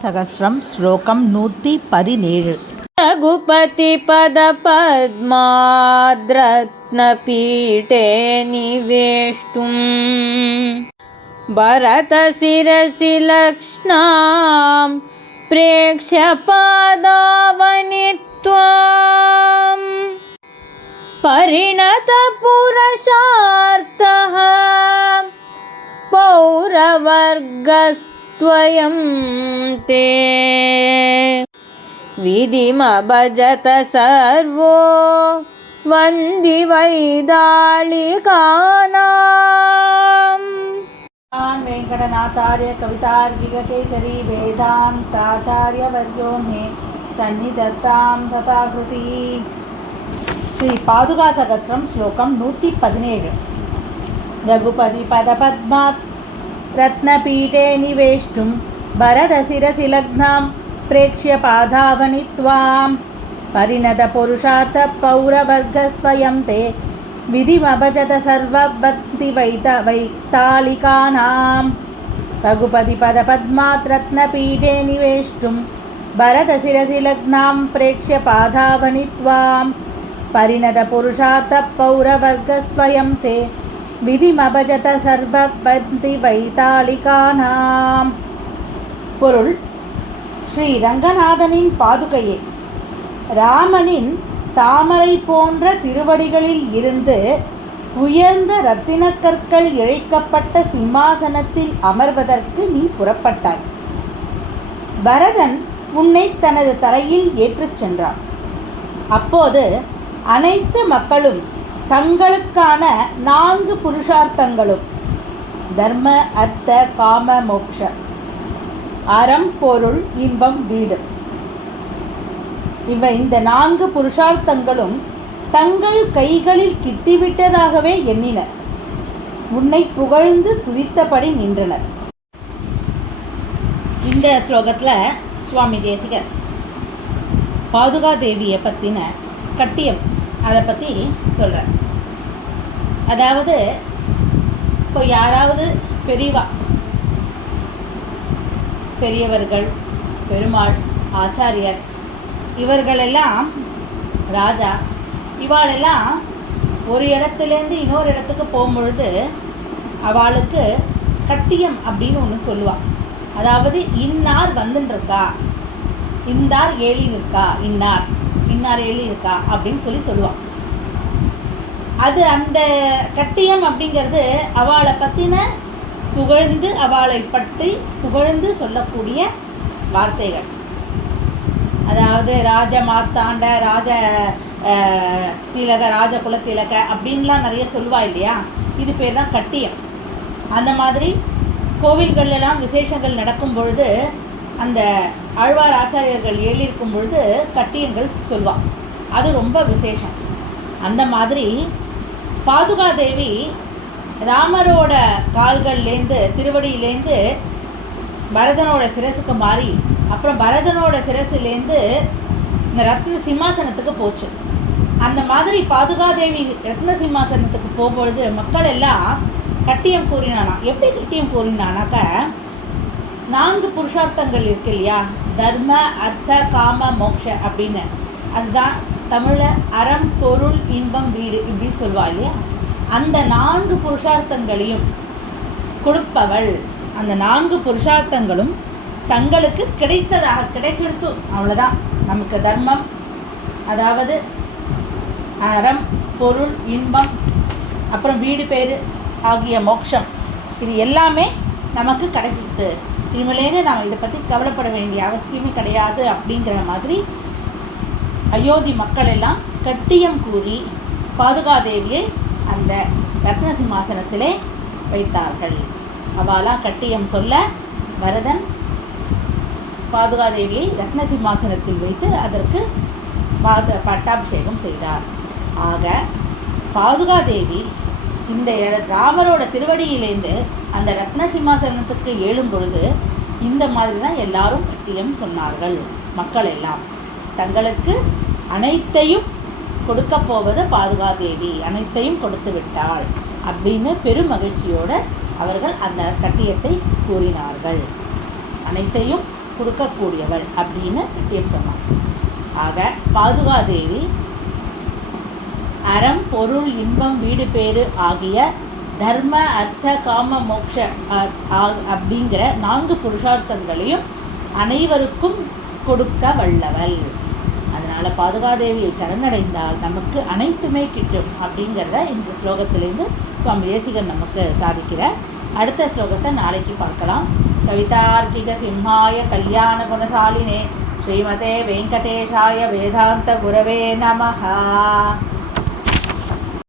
சகஸ்ரம் ஸ்லோகம் 117. ரகுபதி பத பத்மாத்ரத்னபீடே நிவேஷ்டும் பரத சிரசி லக்ஷ்ணாம் ப்ரேக்ஷ்ய பாதாவனித்வாம் பரிணத புருஷார்த்தः பௌரவர்கஸ்த்வயம் தே விதிமபஜத சர்வோ வந்தி வைதாளிகானாம். वेंकटनाथार्य कवितार्किक केसरी वेदांताचार्य वर्यो मे सन्निधत्तां तथाकृति. श्री पादुका सहस्रम श्लोकम 117. रघुपति पदपद्मात् रत्नपीठे निवेष्टुं भरतशिरसि लग्नां प्रेक्ष्य पादावनित्वां परिणतपुरुषार्थ पौरवर्गस्वयं ते विधिमभजत सर्ववन्ति वैतालिकानां. रघुपति पदपद्मात् रत्नपीठे निवेष्टुं भरतशिरसि लग्नां प्रेक्ष्य पादावनित्वां परिणतपुरुषार्थ पौरवर्गस्वयं ते விதிமபஜத சர்வவந்தி வைதாளிகானாம். பொருள்: ஸ்ரீ ரங்கநாதனின் பாதுகையே, ராமனின் தாமரை போன்ற திருவடிகளில் இருந்து உயர்ந்த இரத்தினக்கற்கள் இழைக்கப்பட்ட சிம்மாசனத்தில் அமர்வதற்கு நீ புறப்பட்டாய். பரதன் உன்னை தனது தலையில் ஏற்றுச் சென்றான். அப்போது அனைத்து மக்களும் தங்களுக்கான 4 புருஷார்த்தங்களும் தர்ம, அர்த்த, காம, மோக்ஷ, அறம், பொருள், இன்பம், வீடு, இந்த 4 புருஷார்த்தங்களும் தங்கள் கைகளில் கிட்டிவிட்டதாகவே எண்ணினர். உன்னை புகழ்ந்து துதித்தபடி நின்றனர். இந்த ஸ்லோகத்தில் சுவாமி தேசிகர் பாதுகா தேவியை பற்றின கட்டியம் அதை பற்றி சொல்கிறார். அதாவது இப்போ யாராவது பெரியவர்கள், பெருமாள், ஆச்சாரியர், இவர்களெல்லாம், ராஜா, இவாளெல்லாம் ஒரு இடத்துலேருந்து இன்னொரு இடத்துக்கு போகும்பொழுது அவளுக்கு கட்டியம் அப்படின்னு ஒன்று சொல்லுவாள். அதாவது இன்னார் வந்துட்டுருக்கா, இந்தார் ஏழி இருக்கா, இன்னார் ஏழி இருக்கா அப்படின்னு சொல்லுவாள். அது அந்த கட்டியம் அப்படிங்கிறது அவளை பற்றின புகழ்ந்து, அவளை பற்றி புகழ்ந்து சொல்லக்கூடிய வார்த்தைகள். அதாவது ராஜ மார்த்தாண்ட, ராஜ திலக, ராஜகுல திலக அப்படின்லாம் நிறைய சொல்லுவா இல்லையா, இது பேர் தான் கட்டியம். அந்த மாதிரி கோவில்கள்லாம் விசேஷங்கள் நடக்கும் பொழுது அந்த ஆழ்வார் ஆச்சாரியர்கள் எழுதியிருக்கும் பொழுது கட்டியங்கள் சொல்வாள். அது ரொம்ப விசேஷம். அந்த மாதிரி பாதுகாதேவி ராமரோட கால்கள்லேருந்து, திருவடியிலேருந்து பரதனோட சிரசுக்கு மாறி, அப்புறம் பரதனோட சிரசுலேருந்து இந்த ரத்ன சிம்மாசனத்துக்கு போச்சு. அந்த மாதிரி பாதுகாதேவி ரத்ன சிம்மாசனத்துக்கு போகும்பொழுது மக்கள் எல்லாம் கட்டியம் கூறினானா. எப்படி கட்டியம் கூறினானாக்க, 4 புருஷார்த்தங்கள் இருக்கு இல்லையா, தர்ம, அர்த்த, காம, மோக்ஷ அப்படின்னு. அதுதான் தமிழில் அறம், பொருள், இன்பம், வீடு இப்படி சொல்லுவா இல்லையா. அந்த 4 புருஷார்த்தங்களையும் கொடுப்பவள். அந்த 4 புருஷார்த்தங்களும் தங்களுக்கு கிடைச்சிடுத்து. அவ்வளோதான். நமக்கு தர்மம், அதாவது அறம், பொருள், இன்பம், அப்புறம் வீடு பேரு ஆகிய மோட்சம், இது எல்லாமே நமக்கு கிடைச்சிடுது. இனிமேலேருந்து நாம் இதை பற்றி கவலைப்பட வேண்டிய அவசியமே கிடையாது அப்படிங்கிற மாதிரி அயோத்தி மக்கள் எல்லாம் கட்டியம் கூறி பாதுகாதேவியை அந்த ரத்ன சிம்மாசனத்திலே வைத்தார்கள். அவளாம் கட்டியம் சொல்ல பரதன் பாதுகாதேவியை ரத்ன சிம்மாசனத்தில் வைத்து அதற்கு பட்டாபிஷேகம் செய்தார். ஆக பாதுகாதேவி இந்த ராமரோட திருவடியிலேருந்து அந்த ரத்ன சிம்மாசனத்துக்கு ஏழும் பொழுது இந்த மாதிரி தான் எல்லாரும் கட்டியம் சொன்னார்கள். மக்கள் எல்லாம் தங்களுக்கு அனைத்தையும் கொடுக்க போவது பாதுகாதேவி, அனைத்தையும் கொடுத்து விட்டாள் அப்படின்னு பெரும் மகிழ்ச்சியோடு அவர்கள் அந்த கட்டியத்தை கூறினார்கள். அனைத்தையும் கொடுக்கக்கூடியவள் அப்படின்னு கிட்டியம் சொன்னான். ஆக பாதுகாதேவி அறம், பொருள், இன்பம், வீடு பேறு ஆகிய தர்ம, அர்த்த, காம, மோக்ஷ அப்படிங்கிற 4 புருஷார்த்தங்களையும் அனைவருக்கும் கொடுக்க வல்லவள். அதனால் பாதுகாதேவியை சரணடைந்தால் நமக்கு அனைத்துமே கிட்டும் அப்படிங்கிறத இந்த ஸ்லோகத்திலேருந்து சுவாமி தேசிகன் நமக்கு சாதிக்கிறார். அடுத்த ஸ்லோகத்தை நாளைக்கு பார்க்கலாம். கவிதார்க்கிக சிம்ஹாய கல்யாண குணசாலினே ஸ்ரீமதே வெங்கடேஷாய வேதாந்த குரவே நமஹ.